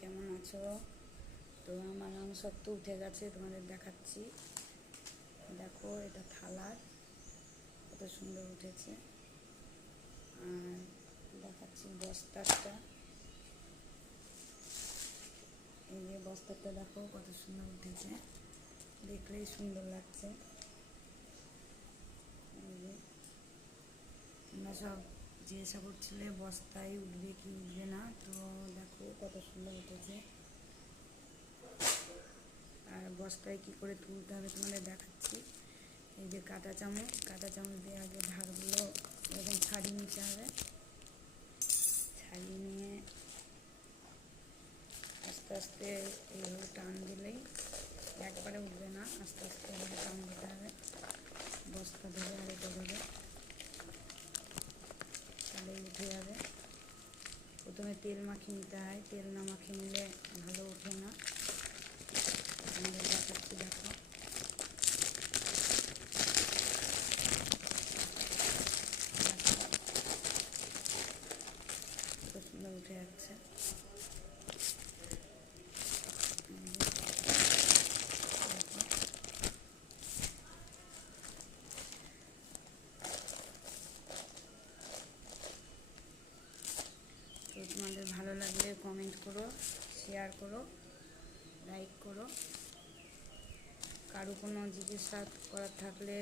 কেমন আছো? তো আমার আমসত্ব উঠে গেছে, তোমাদের দেখাচ্ছি। দেখো, এটা থালার কত সুন্দর উঠেছে। আর দেখাচ্ছি বস্তাটা, এই যে বস্তাটা দেখো কত সুন্দর উঠেছে, দেখলেই সুন্দর লাগছে। এই যে তোমরা সব জিজ্ঞাসা করছিলে বস্তায় উঠবে কি উঠবে না, তো দেখো কত সুন্দর উঠেছে। আর বস্তায় কী করে তুলতে হবে তোমাদের দেখাচ্ছি। এই যে কাঁটা চামচ দিয়ে আগে ধারগুলো এরকম ছাড়িয়ে নিতে হবে। ছাড়িয়ে নিয়ে আস্তে আস্তে এইভাবে টান দিলেই, একবারে উঠবে না, আস্তে আস্তে এভাবে টান দিতে হবে। বস্তা ধরে আর এটা ধরে, তাহলেই উঠে যাবে। প্রথমে তেল মাখিয়ে নিতে হয়, তেল না মাখিয়ে নিলে ভালো ওঠে না। আমাদের দেখাচ্ছি, দেখো কত সুন্দর উঠে যাচ্ছে। তো তোমাদের ভালো লাগলে কমেন্ট করো, শেয়ার করো, লাইক করো। কারো কোনো জিজ্ঞাসা করার থাকলে,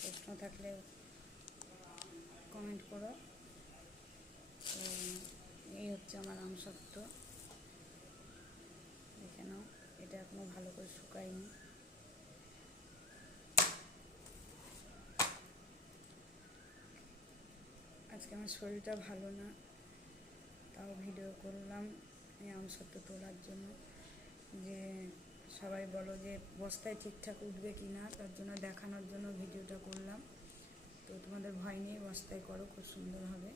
প্রশ্ন থাকলে কমেন্ট করো। তো এই হচ্ছে আমার আমসত্ব, দেখে নাও। এটা এখনও ভালো করে শুকায়নি। আজকে আমার শরীরটা ভালো না, তাও ভিডিও করলাম এই আমসত্ব তোলার জন্য। যে সবাই বলো যে বস্তায় ঠিকঠাক উঠবে কি না, তার জন্য দেখানোর জন্য ভিডিওটা করলাম। তো তোমাদের ভয় নিয়ে বস্তায় করো, খুব সুন্দর হবে।